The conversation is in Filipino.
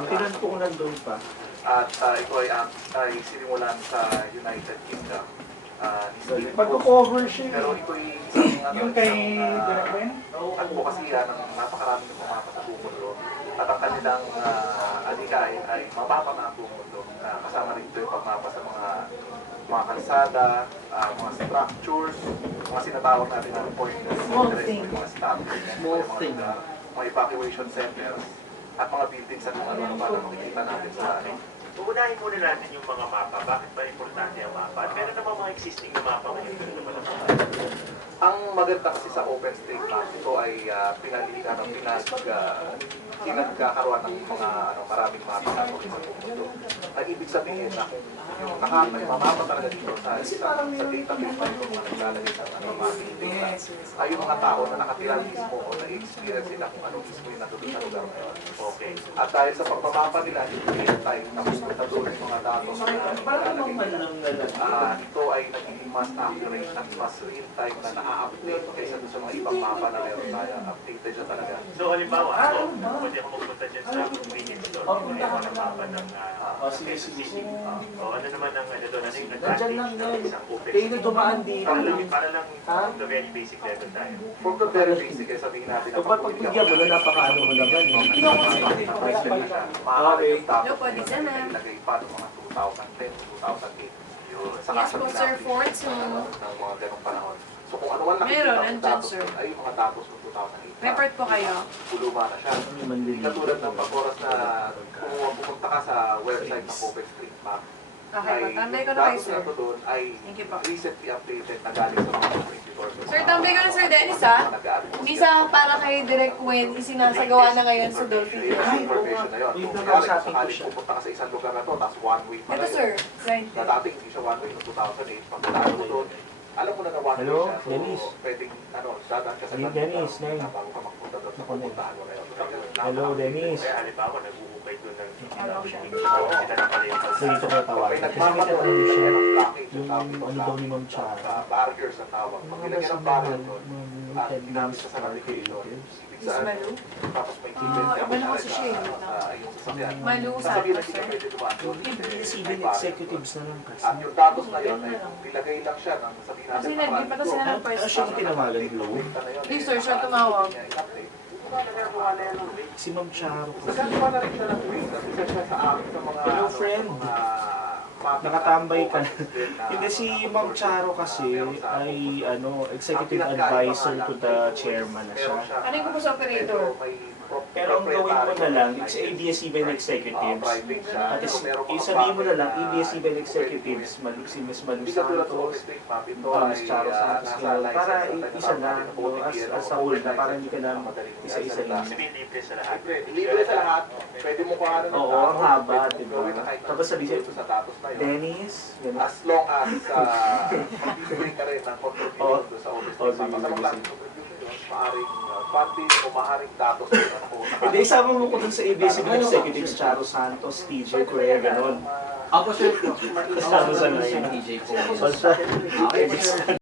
Kailan po kung nandun pa? At ito ay sinimulan sa United Kingdom. Pagko-cover siya. Pero ito'y isang Yung kay Direk Ben? advokasya ng napakaraming pumapa sa buong mundo. At ang kanilang alikay ay mapapa na ang buong mundo. Kasama rin ito yung pagmapa sa mga kalsada, mga structures, mga sinatawag natin ng point of interest, mga statues, mga evacuation centers, at mga buildings at mga ano pa na makikita natin sa atin. Uunahin muna natin yung mga mapa. Bakit ba importante ang mapa? At meron naman mga existing na mapa ngayon. Meron naman ang mapa. Ang maganda kasi sa OpenStreetMap, ito ay pinagkakaroon ng mga maraming mga pinatawag sa buong mundo. Ibig sabihin na yung mamama talaga dito sa database na yung mga naglalagay sa mga data ay yung mga tao na nakatira mismo o na-experience nila kung ano mismo yung natuloy sa lugar na yun. Okay. At dahil sa pagpapapa nila, yung real time, tapos doon yung mga datos na nilalagay nila. Ito ay nagiging mas accurate at mas real time na na-update kaysa doon sa mga ibang mapa na meron tayo. Updated siya talaga. So halimbawa, pwede ako magpunta dyan sa convenience store. Pwede ako ng mapa ng Quezon City. O ano naman ang ano doon, ano yung advantage ng isang open Kayo na dumaan dito. para lang from the very basic level tayo. From the very basic, eh, sabihin natin na Pag pagbigyan mo na, napakaano mo naman. okay. Hello po, di sana. Ilagay pa noong mga 2010, 2008. Yun. Yes po, Sir Ford. So, ng mga ganong panahon. So kung ano man nakikita Meron, ng andyan, datos sir. doon ay mga datos ng 2008. report po kayo. Puluma na siya. Katulad ng pag-oras na pumunta ka sa website ng OpenStreetMap. Okay po, tambay ko na kayo, sir. Datos na to doon ay Thank you po. recently updated na galing sa mga competitors. Sir, tambay ko na, Sir Dennis, ha? Hindi sa para kay Direct Win, isinasagawa na ngayon sa Dolphin. Ay, information na yun. Yung Kung nakausapin ko sakaling siya. pupunta ka sa isang lugar na to, tapos one way pa Ito, na sir. yun. Right Na there. dati hindi siya one way noong 2008. Pag punta mo doon, alam mo na na one way Hello, siya. So, Dennis. pwedeng, dadaan ka sa Hey, kanto, Dennis, bago Neng. ka magpunta doon sa pupuntahan mo na yun. Hello, Dennis. Kaya halimbawa, nag-uukay doon ng kita na pala yung So, dito ko tawag. May Kasi may nagmamato tatanong siya. ng blockage. Yung ano daw ni Ma'am Chara. Barriers ang tawag. Pag nilagyan ng barrier doon, at ginamit sa sarili ko doon. Ibig Miss Malu? Tapos may iba na kasi siya, yung sasakyan. Malu, Sasabihin na Santos, hindi ka sir. pwede dumaan doon. Hindi, civil May executives na lang kasi. At yung datos na yun, ay ilagay lang siya ng sabihin natin. Kasi nag-ipa to sila ng first Siya yung tinawagan Glow. Hindi, sir, siya tumawag. Si Ma'am Charo kasi. Nagkagawa na rin siya ng tweet at isa siya sa amin sa mga... Hello, friend. Nakatambay ka na. Hindi, si Ma'am Charo kasi ay executive advisor to the chairman na siya. Ano yung po sa operator? Pero ang gawin mo na lang, it's ABS-CBN executives. At isabihin mo na lang, ABS-CBN executives, si Ms. Malu Santos, Ms. Charo Santos, para isa na, as a whole na, para hindi ka na isa-isa lang. Sabihin libre sa lahat. Libre sa lahat. Pwede mo pa ng Oo, ang haba, diba? Tapos sabihin, sa datos na yun. Dennis, ganun. As long as magbibigay ka rin ng contribution doon sa office. Oo, Basta sige, maglang sige. contribution yun, maaring funding o maaring datos na Hindi, isama mo ko dun sa ABS-CBN executives, Charo Santos, TJ Cuea, ganun. Ako sir, Kasama sa ngayon. DJ ko. Basta,